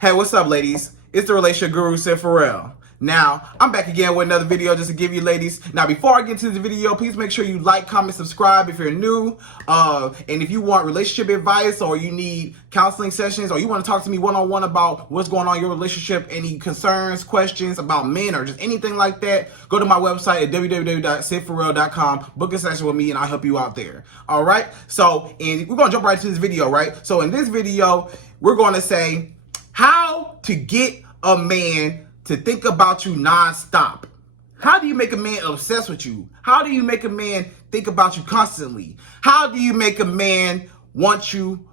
Hey, what's up, ladies? It's the Relationship Guru, Sid Pharrell. Now, I'm back again with another video just to give you ladies. Now, before I get into the video, please make sure you like, comment, subscribe if you're new. And if you want relationship advice or you need counseling sessions or you want to talk to me one-on-one about what's going on in your relationship, any concerns, questions about men or just anything like that, go to my website at www.sidpharrell.com, book a session with me and I'll help you out there. All right? So, and we're going to jump right into this video, right? So in this video, we're going to say how to get a man to think about you nonstop. How do you make a man obsessed with you? How do you make a man think about you constantly? How do you make a man want you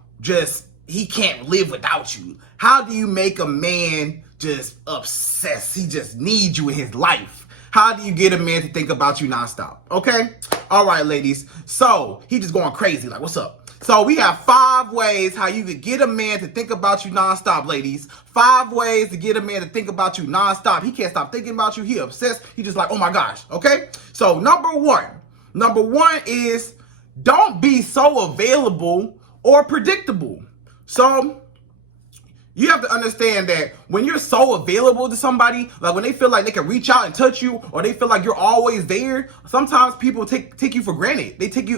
he can't live without you? How do you make a man just obsessed? He just needs you in his life. How do you get a man to think about you nonstop? Okay? All right, ladies. So, he just going crazy. Like, what's up? So we have 5 ways how you could get a man to think about you nonstop, ladies. 5 ways to get a man to think about you nonstop. He can't stop thinking about you. He obsessed. He just like, oh my gosh. Okay? So number one is don't be so available or predictable. So you have to understand that when you're so available to somebody, like when they feel like they can reach out and touch you, or they feel like you're always there, sometimes people take you for granted. They take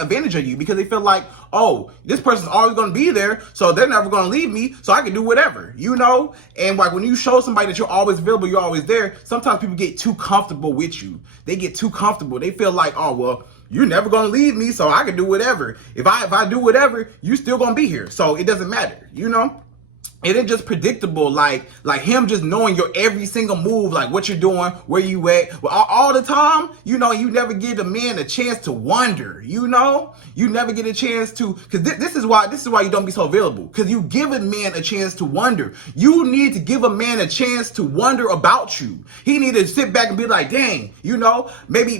advantage of you because they feel like, oh, this person's always gonna be there, so they're never gonna leave me, so I can do whatever, you know? And like when you show somebody that you're always available, you're always there, sometimes people get too comfortable with you. They get too comfortable. They feel like, oh, well, you're never gonna leave me, so I can do whatever. If I do whatever, you're still gonna be here, so it doesn't matter, you know? It ain't just predictable, like him just knowing your every single move, like what you're doing, where you at, well, all the time. You know, you never give a man a chance to wonder. You know, you never get a chance to, because this is why you don't be so available, because you give a man a chance to wonder. You need to give a man a chance to wonder about you. He need to sit back and be like, dang, you know, maybe,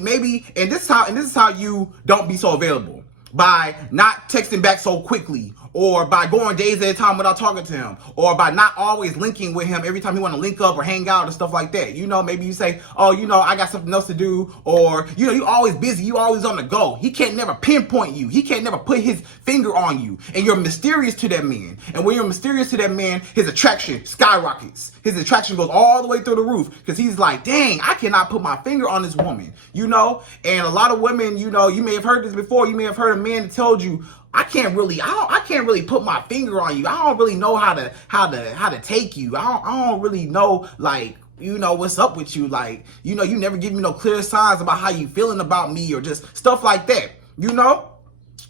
and this is how you don't be so available, by not texting back so quickly, or by going days at a time without talking to him, or by not always linking with him every time you want to link up or hang out and stuff like that. You know, maybe you say, oh, you know, I got something else to do, or, you know, you always busy, you always on the go. He can't never pinpoint you. He can't never put his finger on you, and you're mysterious to that man. And when you're mysterious to that man, his attraction skyrockets. His attraction goes all the way through the roof, because he's like, dang, I cannot put my finger on this woman, you know? And a lot of women, you know, you may have heard this before, you may have heard a man that told you, I can't really put my finger on you. I don't really know how to take you. I don't really know, like, you know, what's up with you. Like, you know, you never give me no clear signs about how you feeling about me, or just stuff like that, you know?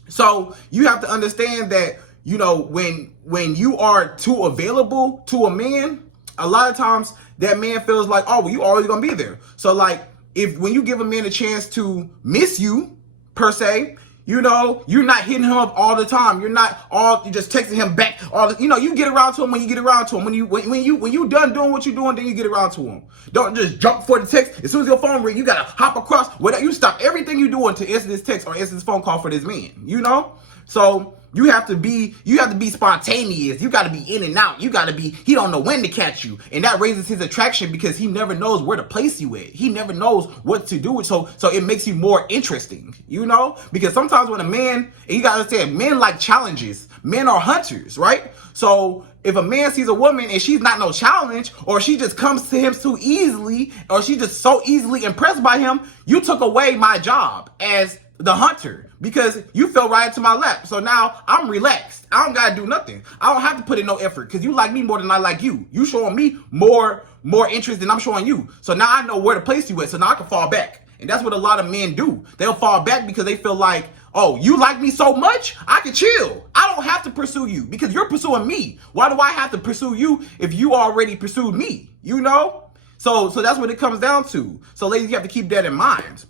So you have to understand that, you know, when you are too available to a man, a lot of times that man feels like, oh, well, you always gonna be there. So like, when you give a man a chance to miss you, per se, you know, you're not hitting him up all the time. You're just texting him back you know, you get around to him when you get around to him. When you done doing what you're doing, then you get around to him. Don't just jump for the text. As soon as your phone rings, you gotta hop across. You stop everything you're doing to answer this text or answer this phone call for this man. You know? So you have to be spontaneous. You gotta be in and out. He don't know when to catch you. And that raises his attraction because he never knows where to place you at. He never knows what to do with. So it makes you more interesting, you know? Because sometimes when a man, and you gotta understand, men like challenges. Men are hunters, right? So if a man sees a woman and she's not no challenge, or she just comes to him too easily, or she just so easily impressed by him, you took away my job as the hunter, because you fell right into my lap. So now I'm relaxed. I don't gotta do nothing. I don't have to put in no effort, because you like me more than I like you. You showing me more interest than I'm showing you. So now I know where to place you at. So now I can fall back. And that's what a lot of men do. They'll fall back because they feel like, oh, you like me so much, I can chill. I don't have to pursue you because you're pursuing me. Why do I have to pursue you if you already pursued me? You know? So that's what it comes down to. So ladies, you have to keep that in mind.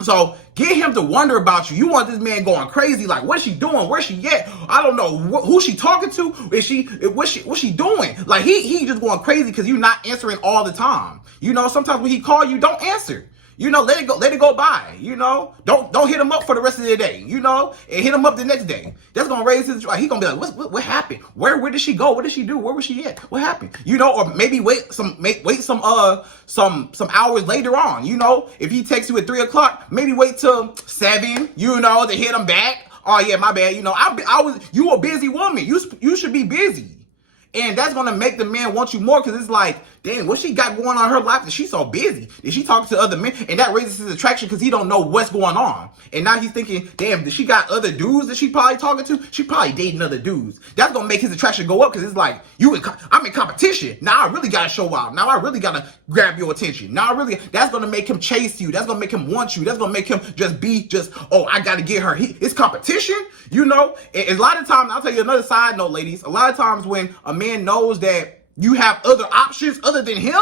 So get him to wonder about you. You want this man going crazy, like, what's she doing? Where's she at? I don't know who she talking to. What's she doing? Like he just going crazy because you're not answering all the time. You know, sometimes when he call you, don't answer. You know, let it go by. You know, don't hit him up for the rest of the day. You know, and hit him up the next day. That's gonna raise his. He gonna be like, what happened? Where did she go? What did she do? Where was she at? What happened? You know, or maybe wait some hours later on. You know, if he texts you at 3:00, maybe wait till 7. You know, to hit him back. Oh yeah, my bad. You know, you a busy woman. You should be busy. And that's going to make the man want you more because it's like, damn, what she got going on in her life that she's so busy? Is she talking to other men? And that raises his attraction because he don't know what's going on. And now he's thinking, damn, did she got other dudes that she probably talking to? She probably dating other dudes. That's going to make his attraction go up because it's like, I'm in competition. Now I really got to show out. Now I really got to grab your attention. That's going to make him chase you. That's going to make him want you. That's going to make him oh, I got to get her. It's competition, you know? And a lot of times, I'll tell you another side note, ladies. A lot of times when a man knows that you have other options other than him,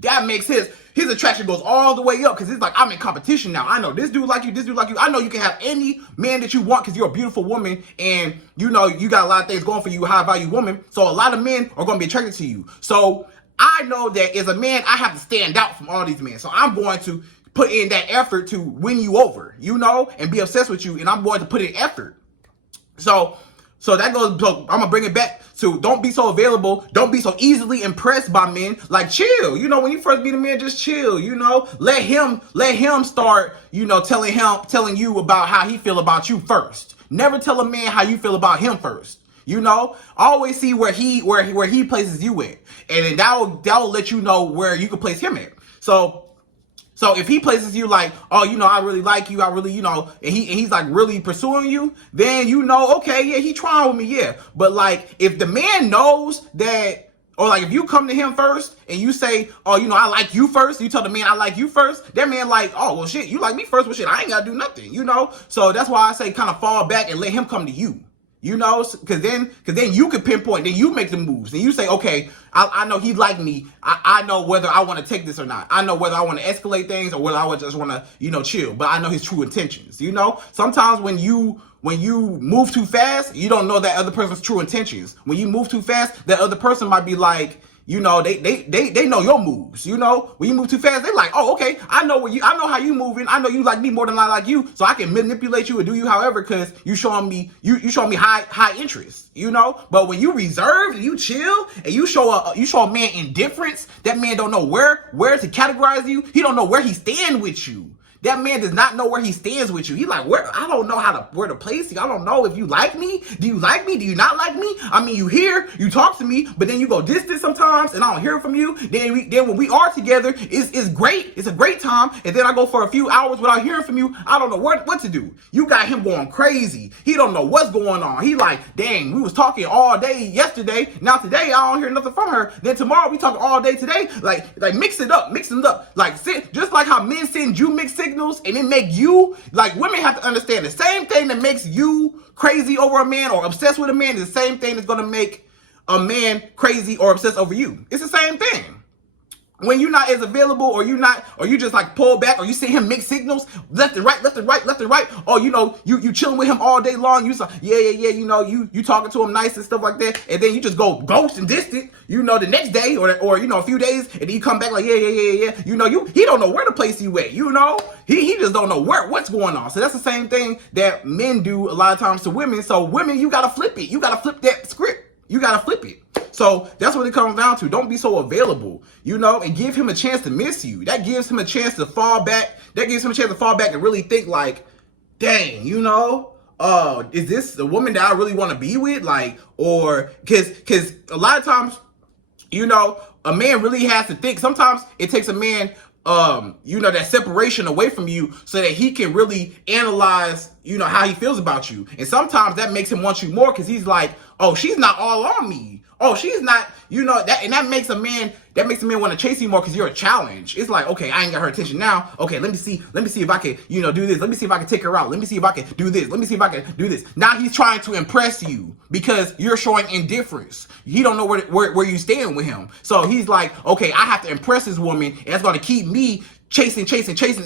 that makes his attraction goes all the way up because it's like, I'm in competition now. I know this dude like you, this dude like you. I know you can have any man that you want because you're a beautiful woman and you know you got a lot of things going for you, high value woman. So a lot of men are going to be attracted to you. So I know that as a man, I have to stand out from all these men. So I'm going to put in that effort to win you over, you know, and be obsessed with you. And I'm going to put in effort. So that goes, so I'm gonna bring it back to don't be so available, don't be so easily impressed by men. Like chill, you know, when you first meet a man, just chill, you know. Let him start, you know, telling you about how he feel about you first. Never tell a man how you feel about him first. You know, always see where he places you at, and then that will let you know where you can place him at. So if he places you like, oh, you know, I really like you, I really, you know, and he's like really pursuing you, then you know, okay, yeah, he trying with me, yeah. But like, if the man knows that, or like if you come to him first and you say, oh, you know, I like you first, you tell the man I like you first, that man like, oh, well, shit, you like me first, well, shit, I ain't gotta do nothing, you know? So that's why I say kind of fall back and let him come to you. You know, because then you can pinpoint, then you make the moves, and you say, okay, I know he like me. I know whether I want to take this or not. I know whether I want to escalate things or whether I would just want to, you know, chill. But I know his true intentions. You know, sometimes when you move too fast, you don't know that other person's true intentions. When you move too fast, that other person might be like, you know, they know your moves. You know, when you move too fast, they like, oh, okay, I know how you moving. I know you like me more than I like you, so I can manipulate you and do you however because you showing me high interest. You know, but when you reserved and you chill and you show a man indifference, that man don't know where to categorize you. He don't know where he stand with you. That man does not know where he stands with you. He's like, I don't know where to place you. I don't know if you like me. Do you like me? Do you not like me? I mean, you hear, you talk to me, but then you go distant sometimes and I don't hear from you. Then when we are together, it's great. It's a great time. And then I go for a few hours without hearing from you. I don't know what to do. You got him going crazy. He don't know what's going on. He like, dang, we was talking all day yesterday. Now today, I don't hear nothing from her. Then tomorrow, we talking all day today. Like mix it up. Like, just like how men send you mixed signals and it make you, like women have to understand the same thing that makes you crazy over a man or obsessed with a man is the same thing that's going to make a man crazy or obsessed over you. It's the same thing. When you're not as available or you just like pull back or you see him mix signals left and right. Oh, you know, you chilling with him all day long. You say, yeah, you know, you talking to him nice and stuff like that. And then you just go ghost and distant, you know, the next day or you know, a few days. And then you come back like, yeah. You know, he don't know where to place you at, you know. He just don't know what's going on. So that's the same thing that men do a lot of times to women. So women, you got to flip it. You got to flip that script. You got to flip it. So that's what it comes down to. Don't be so available, you know, and give him a chance to miss you. That gives him a chance to fall back. And really think like, dang, you know, is this the woman that I really want to be with? Like, or because a lot of times, you know, a man really has to think. Sometimes it takes a man, you know, that separation away from you so that he can really analyze, you know, how he feels about you. And sometimes that makes him want you more because he's like, oh, she's not all on me. Oh, she's not, you know, that makes a man want to chase you more because you're a challenge. It's like, okay, I ain't got her attention now. Okay, let me see if I can, you know, do this. Let me see if I can take her out. Let me see if I can do this. Let me see if I can do this. Now he's trying to impress you because you're showing indifference. He don't know where you stand with him. So he's like, okay, I have to impress this woman, and that's going to keep me chasing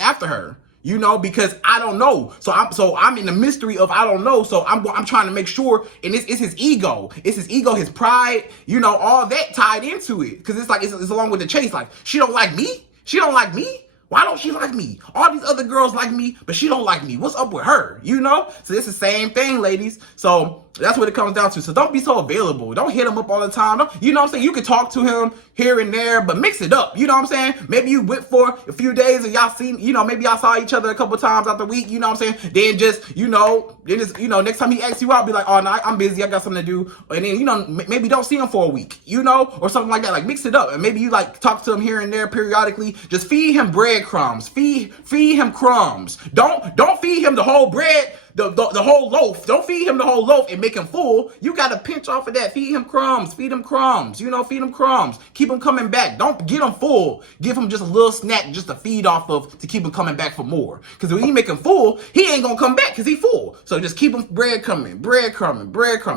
after her. You know, because I don't know. So I'm in the mystery of I don't know. So I'm trying to make sure, and it's his ego. It's his ego, his pride, you know, all that tied into it. Because it's like, it's along with the chase. Like, she don't like me? She don't like me? Why don't she like me? All these other girls like me, but she don't like me. What's up with her? You know? So it's the same thing, ladies. So That's what it comes down to. So don't be so available. Don't hit him up all the time. You know what I'm saying? You can talk to him here and there, but mix it up. You know what I'm saying? Maybe you went for a few days and y'all seen, maybe y'all saw each other a couple times out the week. You know what I'm saying? Then just, next time he asks you out, be like, oh, no, I'm busy. I got something to do. And then, maybe don't see him for a week, or something like that. Like mix it up. And maybe you like talk to him here and there periodically. Just feed him breadcrumbs. Feed him crumbs. Don't feed him the whole bread. The whole loaf. Don't feed him the whole loaf and make him full. You got to pinch off of that. Feed him crumbs. Feed him crumbs. Feed him crumbs. Keep him coming back. Don't get him full. Give him just a little snack just to feed off of to keep him coming back for more. Because when you make him full, he ain't going to come back because he full. So just keep him bread coming.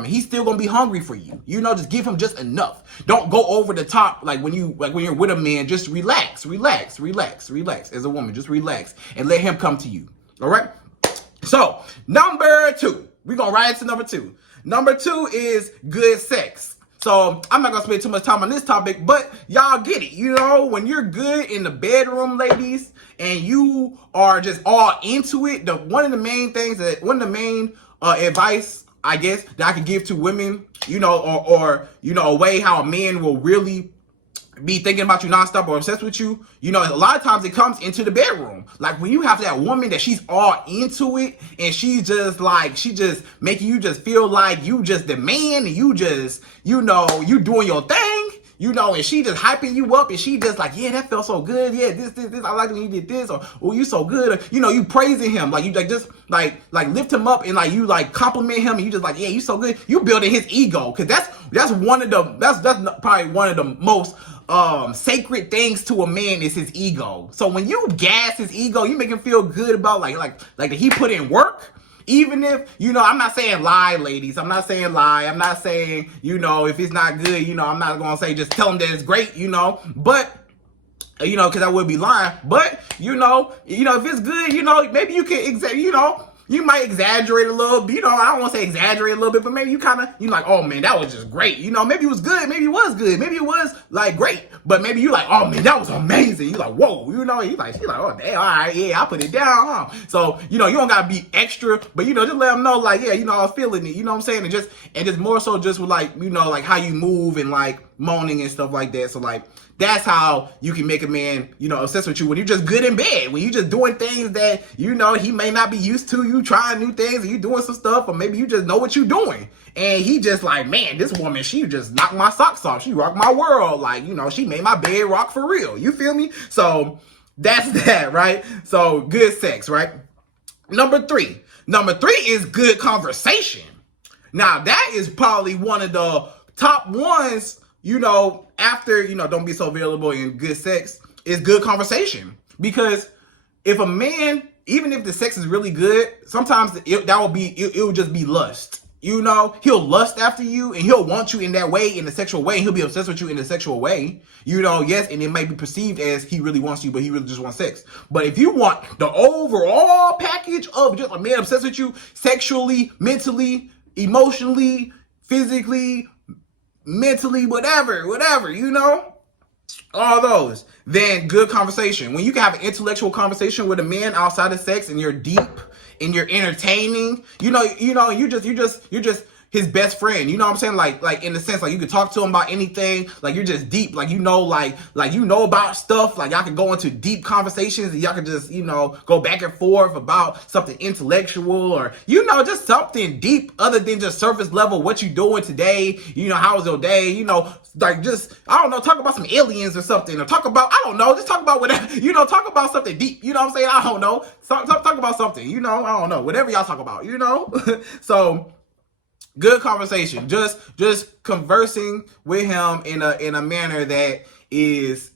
He's still going to be hungry for you. Just give him just enough. Don't go over the top like when you're with a man. Just relax as a woman. Just relax and let him come to you. All right? So, number 2. We're going right into number 2. Number 2 is good sex. So, I'm not going to spend too much time on this topic, but y'all get it. When you're good in the bedroom, ladies, and you are just all into it, one of the main advice, I guess, that I could give to women, or a way how a man will really be thinking about you nonstop or obsessed with you, a lot of times it comes into the bedroom. Like when you have that woman that she's all into it and she just making you just feel like you just the man and you just, you doing your thing, and she just hyping you up and she just like, yeah, that felt so good. Yeah, this, I like when you did this, or oh, you so good. Or, you praising him. Like you just like lift him up and like you like compliment him and you just like, yeah, you so good. You building his ego. Cause that's probably one of the most sacred things to a man is his ego. So when you gas his ego, you make him feel good about like that he put in work. Even if, I'm not saying lie, ladies. I'm not saying lie. I'm not saying, if it's not good, I'm not going to say just tell him that it's great, but, because I would be lying. But, if it's good, maybe you can, you might exaggerate a little bit, I don't want to say exaggerate a little bit, but maybe you kind of, like, oh man, that was just great. Maybe it was good. Maybe it was good. Maybe it was like great, but maybe you like, oh man, that was amazing. You like, whoa, she's like, oh damn, all right, yeah, I put it down, huh? So, you don't got to be extra, but, just let them know like, yeah, I was feeling it, what I'm saying? And just more so just with like, like how you move and like moaning and stuff like that. So like, that's how you can make a man, obsessed with you when you're just good in bed, when you're just doing things that, he may not be used to, you trying new things and you doing some stuff, or maybe you just know what you're doing. And he just like, man, this woman, she just knocked my socks off. She rocked my world. Like, she made my bed rock for real. You feel me? So that's that, right? So good sex, right? Number 3 is good conversation. Now that is probably one of the top ones, after, don't be so available in good sex, is good conversation. Because if a man, even if the sex is really good, sometimes it will just be lust. He'll lust after you and he'll want you in that way, in a sexual way. And he'll be obsessed with you in a sexual way. Yes, and it might be perceived as he really wants you, but he really just wants sex. But if you want the overall package of just a man obsessed with you sexually, mentally, emotionally, physically, mentally, whatever, all those, then good conversation. When you can have an intellectual conversation with a man outside of sex and you're deep and you're entertaining, you're just his best friend. You know what I'm saying? Like in the sense, like you could talk to him about anything. Like you're just deep. Like about stuff. Like y'all can go into deep conversations and y'all can just, go back and forth about something intellectual or, just something deep other than just surface level. What you doing today? How was your day? Like just, I don't know, talk about some aliens or something, or talk about, I don't know, just talk about whatever, talk about something deep. You know what I'm saying? I don't know. Talk about something, I don't know, whatever y'all talk about, So good conversation, just conversing with him in a manner that is,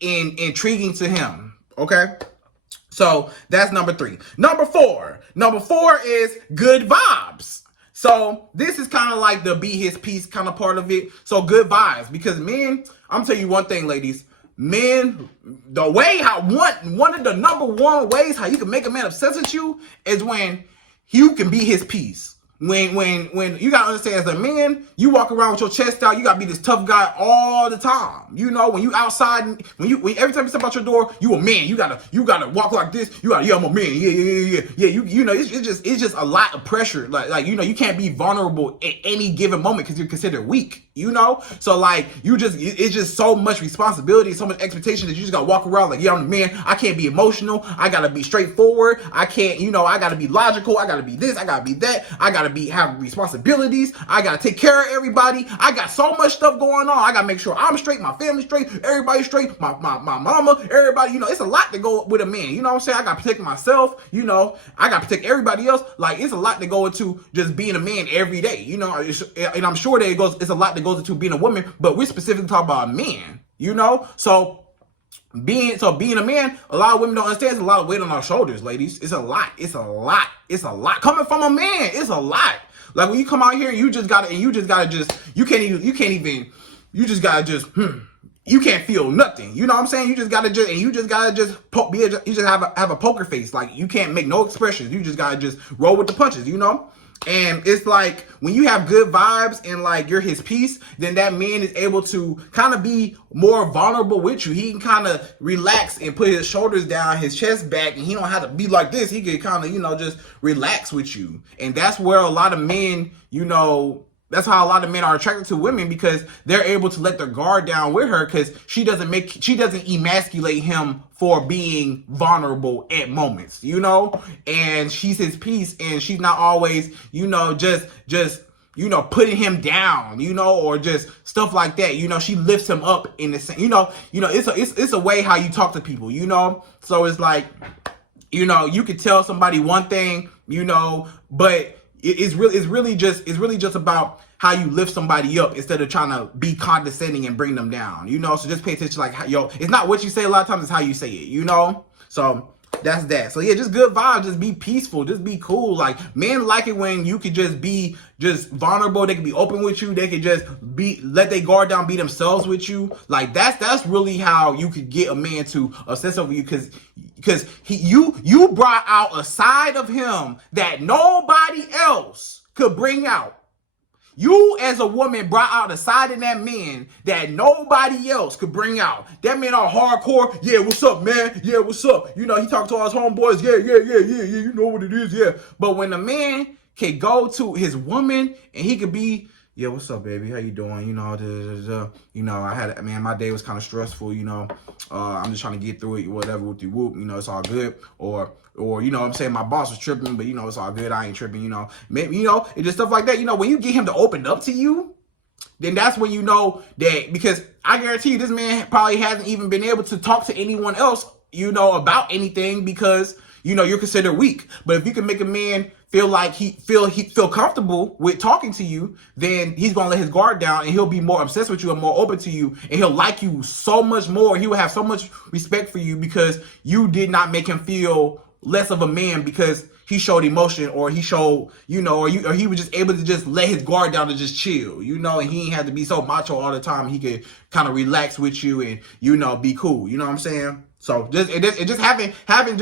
intriguing to him. Okay, so that's number 3. Number 4 is good vibes. So this is kind of like the be his piece kind of part of it. So good vibes, because men, I'm telling you one thing, ladies. Men, the way how one of the number one ways how you can make a man obsessed with you is when you can be his piece. when you gotta understand, as a man, you walk around with your chest out, you gotta be this tough guy all the time. You know, when you outside, when every time you step out your door, you a man. You gotta walk like this. You gotta, yeah, I'm a man. Yeah. You know, it's just a lot of pressure. Like you know, you can't be vulnerable at any given moment because you're considered weak. You know, so like it's just so much responsibility, so much expectation that you just gotta walk around like, yeah, I'm the man. I can't be emotional. I gotta be straightforward. I can't, you know, I gotta be logical. I gotta be this. I gotta be that. I gotta have responsibilities. I gotta take care of everybody. I got so much stuff going on. I gotta make sure I'm straight, my family straight, everybody straight, my mama, everybody. You know, it's a lot to go with a man. You know what I'm saying? I gotta protect myself. You know, I gotta protect everybody else. Like, it's a lot to go into just being a man every day. You know, and I'm sure that it's a lot that goes into being a woman, but we're specifically talking about a man. You know, so being a man, a lot of women don't understand. It's a lot of weight on our shoulders, ladies. It's a lot. Coming from a man, it's a lot. Like, when you come out here, you just gotta you can't feel nothing. You know what I'm saying? You just gotta have a poker face. Like, you can't make no expressions. You just gotta just roll with the punches, you know? And it's like, when you have good vibes and like you're his piece, then that man is able to kind of be more vulnerable with you. He can kind of relax and put his shoulders down, his chest back, and he don't have to be like this. He can kind of, you know, just relax with you. And that's where a lot of men, you know, that's how a lot of men are attracted to women, because they're able to let their guard down with her, because she doesn't emasculate him for being vulnerable at moments, you know? And she's his piece, and she's not always, you know, just you know, putting him down, you know, or just stuff like that. You know, she lifts him up in the same, you know, it's a way how you talk to people, you know? So it's like, you know, you could tell somebody one thing, you know, but it's really just about how you lift somebody up instead of trying to be condescending and bring them down, you know? So just pay attention, like, it's not what you say a lot of times, it's how you say it, you know? So that's that. So yeah, just good vibes, just be peaceful, just be cool. Like, men like it when you could just be just vulnerable. They can be open with you. They could just let their guard down, be themselves with you. Like, that's really how you could get a man to obsess over you, because you brought out a side of him that nobody else could bring out. You, as a woman, brought out a side of that man that nobody else could bring out. That man all hardcore. Yeah, what's up, man? Yeah, what's up? You know, he talked to all his homeboys. Yeah. You know what it is. Yeah. But when a man can go to his woman and he could be, yeah, what's up, baby? How you doing? You know, you know, my day was kind of stressful. You know, I'm just trying to get through it. Whatever, with the whoop. You know, it's all good. Or, you know what I'm saying, my boss was tripping, but, you know, it's all good. I ain't tripping, you know. Maybe, you know, it's just stuff like that. You know, when you get him to open up to you, then that's when you know that, because I guarantee you this man probably hasn't even been able to talk to anyone else, you know, about anything, because, you know, you're considered weak. But if you can make a man feel like he feel comfortable with talking to you, then he's gonna let his guard down, and he'll be more obsessed with you and more open to you, and he'll like you so much more. He will have so much respect for you because you did not make him feel less of a man because he showed emotion, or he showed, you know, or he was just able to just let his guard down and just chill, you know, and he ain't have to be so macho all the time. He could kind of relax with you and, you know, be cool. You know what I'm saying? So just having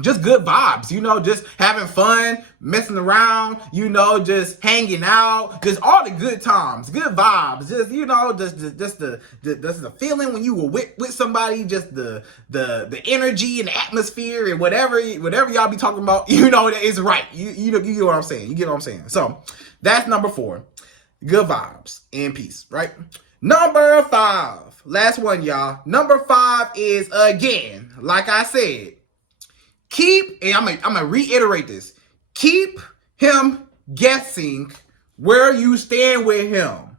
just good vibes, you know, just having fun, messing around, you know, just hanging out, just all the good times, good vibes, just, you know, just the feeling when you were with somebody, just the energy and the atmosphere and whatever y'all be talking about, you know, that is right. You know, you get what I'm saying. You get what I'm saying. So that's number 4, good vibes and peace, right? Number 5, last one, y'all. Number 5 is, again, like I said, and I'm gonna reiterate this, keep him guessing where you stand with him.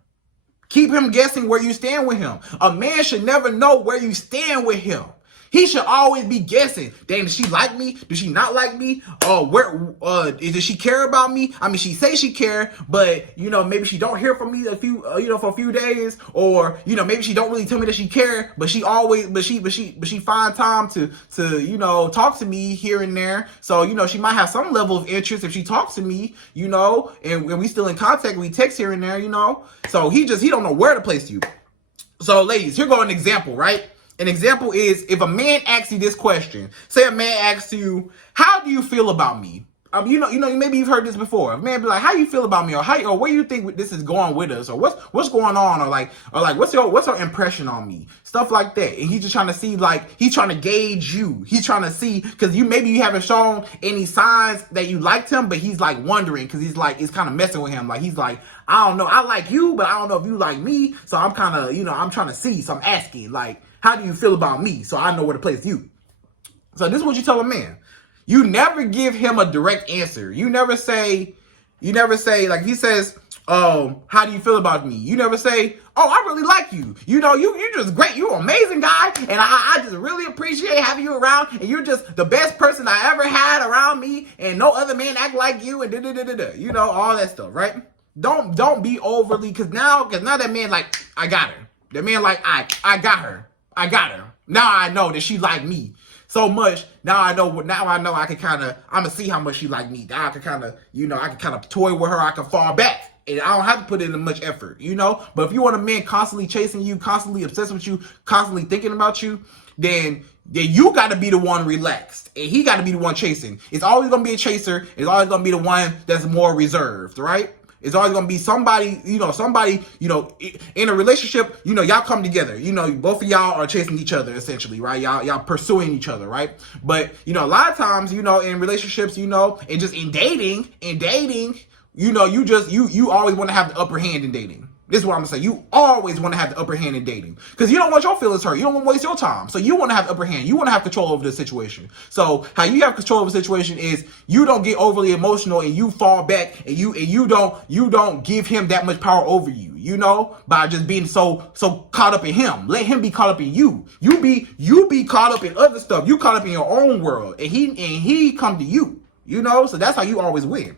Keep him guessing where you stand with him. A man should never know where you stand with him. He should always be guessing. Damn, does she like me? Does she not like me? Does she care about me? I mean, she say she care, but, you know, maybe she don't hear from me for a few days, or, you know, maybe she don't really tell me that she care, but she find time to, you know, talk to me here and there. So, you know, she might have some level of interest if she talks to me, you know, and we still in contact, we text here and there, you know. So he don't know where to place you. So, ladies, here go an example, right? An example is, if a man asks you this question, say a man asks you, how do you feel about me? maybe you've heard this before. A man be like, "How you feel about me?" or where you think this is going with us, or what's going on, or like what's your impression on me, stuff like that. And he's just trying to see, like, he's trying to gauge you. He's trying to see, because you haven't shown any signs that you liked him, but he's like wondering, because he's like, it's kind of messing with him. Like, he's like, I don't know, I like you, but I don't know if you like me. So I'm kind of, I'm trying to see. So I'm asking, like, how do you feel about me? So I know where to place you. So this is what you tell a man. You never give him a direct answer. You never say, like, he says, how do you feel about me? You never say, oh, I really like you. You're just great. You're an amazing guy. And I just really appreciate having you around. And you're just the best person I ever had around me. And no other man act like you. And da-da-da-da-da. All that stuff, right? Don't be overly, because now that man, like, I got her. The man, like, I got her. I got her. Now I know that she like me so much. Now I know I can kind of, I'm gonna see how much she like me. Now I can kind of, I can kind of toy with her. I can fall back. And I don't have to put in much effort, But if you want a man constantly chasing you, constantly obsessed with you, constantly thinking about you, then you got to be the one relaxed. And he got to be the one chasing. It's always going to be a chaser. It's always going to be the one that's more reserved, right? It's always going to be somebody, in a relationship, y'all come together. Both of y'all are chasing each other, essentially, right? Y'all pursuing each other, right? But, a lot of times, in relationships, and just in dating, you always want to have the upper hand in dating. This is what I'm gonna say. You always want to have the upper hand in dating, because you don't want your feelings hurt. You don't want to waste your time. So you want to have the upper hand. You want to have control over the situation. So how you have control over the situation is you don't get overly emotional and you fall back, and you don't give him that much power over you. By just being so caught up in him. Let him be caught up in you. You be caught up in other stuff. You caught up in your own world, and he come to you. So that's how you always win.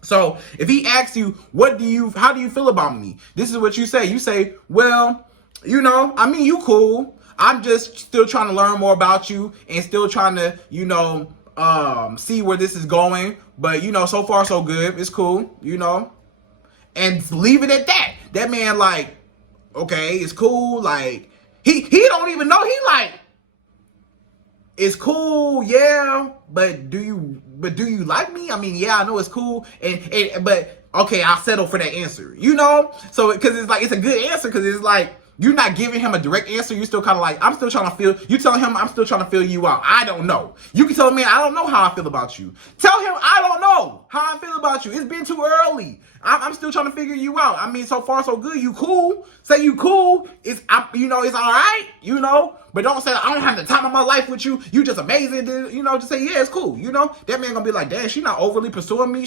So if he asks you, how do you feel about me? This is what you say. You say, well, you cool. I'm just still trying to learn more about you and still trying to, see where this is going. But, so far so good. It's cool, and leave it at that. That man, like, okay, it's cool. Like, he don't even know. He like, it's cool, yeah, but do you like me? I mean, yeah, I know it's cool, but okay, I'll settle for that answer, So, because it's like, it's a good answer, because it's like, you're not giving him a direct answer. You're still kind of like, I'm still trying to feel, you telling him, I'm still trying to feel you out. I don't know. You can tell me, I don't know how I feel about you. Tell him, I don't know how I feel about you. It's been too early. I'm still trying to figure you out. I mean, so far so good. You cool. Say you cool. It's all right, but don't say, I don't have the time of my life with you. You just amazing. Just say, yeah, it's cool. That man gonna be like, damn, she not overly pursuing me.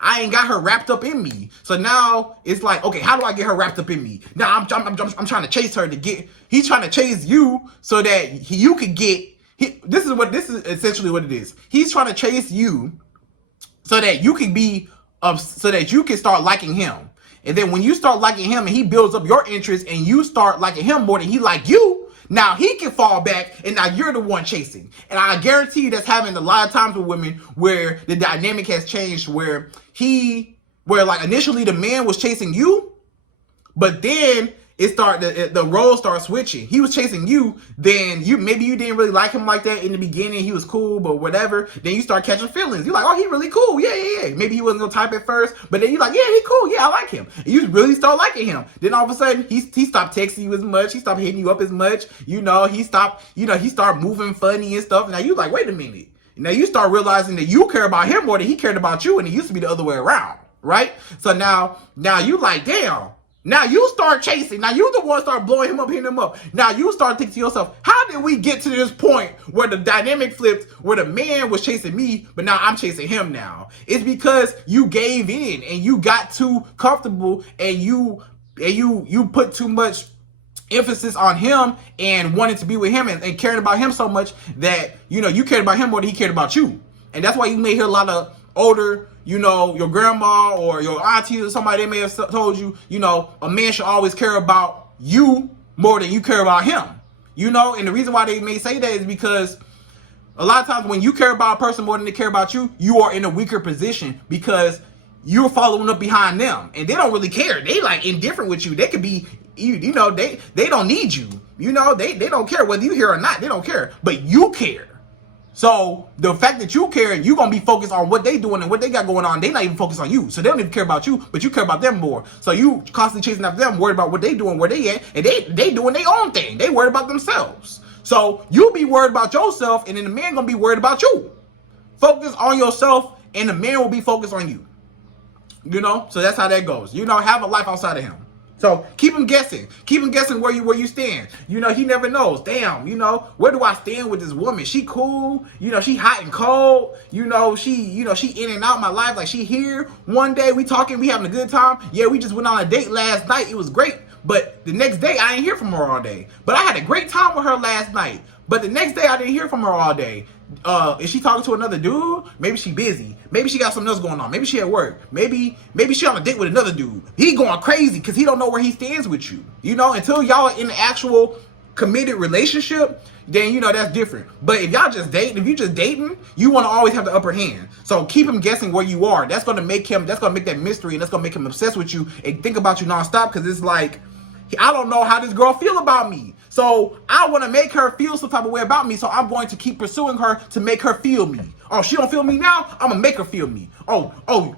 I ain't got her wrapped up in me. So now it's like, okay, how do I get her wrapped up in me? Now I'm trying to chase her he's trying to chase you so that you could get, this is essentially what it is. He's trying to chase you so that you can so that you can start liking him. And then when you start liking him and he builds up your interest and you start liking him more than he like you, now he can fall back and now you're the one chasing. And I guarantee you that's happening a lot of times with women where the dynamic has changed, where like initially the man was chasing you, but then the roles start switching. He was chasing you, then maybe you didn't really like him like that in the beginning. He was cool, but whatever. Then you start catching feelings. You're like, oh, he really cool. Yeah. Maybe he wasn't gonna type at first, but then you're like, yeah, he cool. Yeah, I like him. And you really start liking him. Then all of a sudden, he stopped texting you as much. He stopped hitting you up as much. He stopped. He started moving funny and stuff. Now you like, wait a minute. Now you start realizing that you care about him more than he cared about you, and it used to be the other way around, right? So now you like, damn. Now you start chasing. Now you the one start blowing him up, hitting him up. Now you start thinking to yourself, how did we get to this point where the dynamic flipped, where the man was chasing me, but now I'm chasing him now? It's because you gave in and you got too comfortable and you put too much emphasis on him and wanted to be with him and caring about him so much that, you cared about him more than he cared about you. And that's why you may hear a lot of older, your grandma or your auntie or somebody, they may have told you, a man should always care about you more than you care about him. And the reason why they may say that is because a lot of times when you care about a person more than they care about you, you are in a weaker position because you're following up behind them and they don't really care. They like indifferent with you. They could be, they don't need you. They don't care whether you here or not. They don't care, but you care. So the fact that you care, you gonna be focused on what they doing and what they got going on. They not even focused on you, so they don't even care about you, but you care about them more. So you constantly chasing after them, worried about what they doing, where they at, and they doing their own thing. They worried about themselves. So you be worried about yourself, and then the man gonna be worried about you. Focus on yourself, and the man will be focused on you. You know, so that's how that goes. You know, have a life outside of him. So keep him guessing. Keep him guessing where you stand. You know, he never knows. Damn, you know, where do I stand with this woman? She cool. You know, she hot and cold. You know, she in and out my life. Like, she here. One day we talking, we having a good time. Yeah, we just went on a date last night. It was great. But the next day I ain't hear from her all day. But I had a great time with her last night. But the next day I didn't hear from her all day. Is she talking to another dude? Maybe she busy. Maybe she got something else going on. Maybe she at work. Maybe she on a date with another dude. He going crazy because he don't know where he stands with you. You know, until y'all are in an actual committed relationship, then you know that's different. But if y'all just dating, if you just dating, you want to always have the upper hand. So keep him guessing where you are. That's gonna make that mystery, and that's gonna make him obsessed with you and think about you nonstop, because it's like, I don't know how this girl feel about me. So I want to make her feel some type of way about me. So I'm going to keep pursuing her to make her feel me. Oh, she don't feel me now? I'm going to make her feel me. Oh, I'm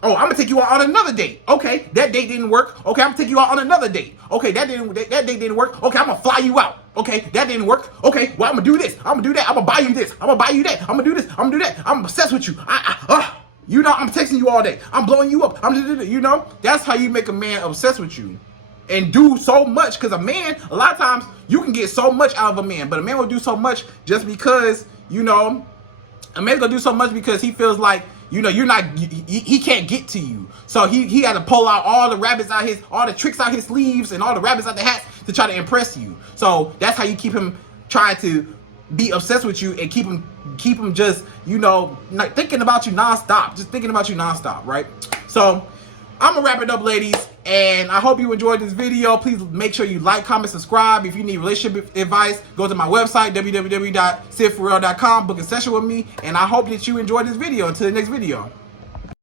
going to take you out on another date. Okay, that date didn't work. Okay, I'm going to take you out on another date. Okay, that date didn't work. Okay, I'm going to fly you out. Okay, that didn't work. Okay, well, I'm going to do this. I'm going to do that. I'm going to buy you this. I'm going to buy you that. I'm going to do this. I'm going to do that. I'm obsessed with you. You know, I'm texting you all day. I'm blowing you up. You know, that's how you make a man obsessed with you. And do so much, because a man, a lot of times you can get so much out of a man, but a man will do so much just because, you know, a man's gonna do so much because he feels like, you know, he can't get to you. So he had to pull out all the tricks out his sleeves and all the rabbits out the hats to try to impress you. So that's how you keep him trying to be obsessed with you and keep him just, you know, not thinking about you nonstop, just thinking about you nonstop, right? So I'm gonna wrap it up, ladies, and I hope you enjoyed this video. Please make sure you like, comment, subscribe. If you need relationship advice, go to my website, www.sidforreal.com, book a session with me, and I hope that you enjoyed this video. Until the next video.